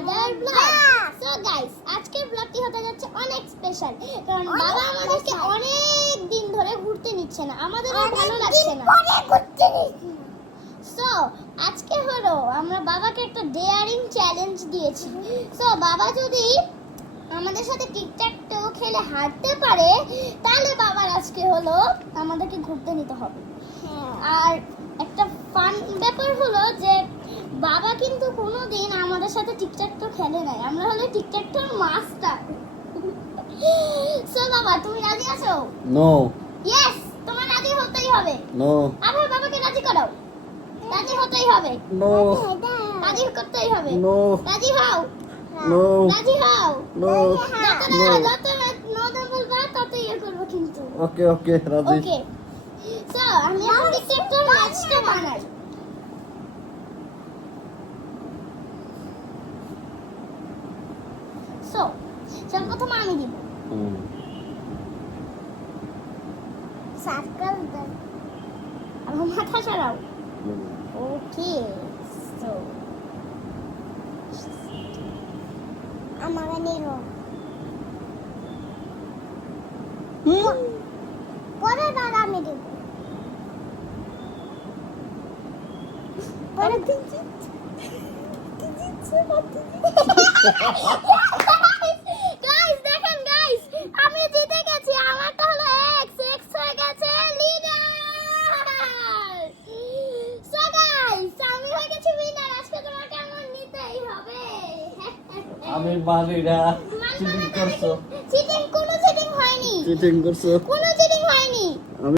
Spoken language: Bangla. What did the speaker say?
another vlog. So guys, আজকের ব্লগটি হতে যাচ্ছে অনেক স্পেশাল, কারণ বাবা আমাদেরকে অনেক দিন ধরে ঘুরতে নিচ্ছে না, আমাদের আর ভালো লাগছে না। সো আজকে হলো আমরা বাবাকে একটা ডেয়ারিং চ্যালেঞ্জ দিয়েছি। সো বাবা যদি আমাদের সাথে টিকটক টো খেলে হারতে পারে, তাহলে বাবার আজকে হলো আমাদেরকে ঘুরতে নিতে হবে। আর একটা ফান ব্যাপার হলো যে বাবা কিন্তু কোনোদিন আমাদের সাথে টিকটক টো খেলে নাই, আমরা হলো টিকটক টোর মাস্টার। সো বাবা, তুমি রাজি আছো? নো। ইয়েস, তোমার রাজি হতেই হবে। নো। আবার বাবাকে রাজি করো। রাজি হতেই হবে। নো। রাজি করতেই হবে। নো। রাজি হও। নো। রাজি হও। নো। যত নো বলবা তত ইয়ে করবো কিন্তু। ওকে ওকে রাজি। ওকে। সো আমি এখন টিকটক ম্যাচটা বানাই। সো সর্বপ্রথম আমি দিব সার্কেল দেন, আমার মাথা সরাও। ওকে, সো আমাকে নিলো পরে বার আমি দেব। পরে গাইস দেখেন গাইস, আমি জিতে গেছি, আমারটা হলো এক্স হয়ে গেছে লিডার। সো গাইস, আমি হয়ে গেছি উইনার, আজকে তোমাকে আমার নিতেই হবে। আমি মানি না। চিটিং করছো। চিটিং, কোনো চিটিং হয়নি। চিটিং করছো।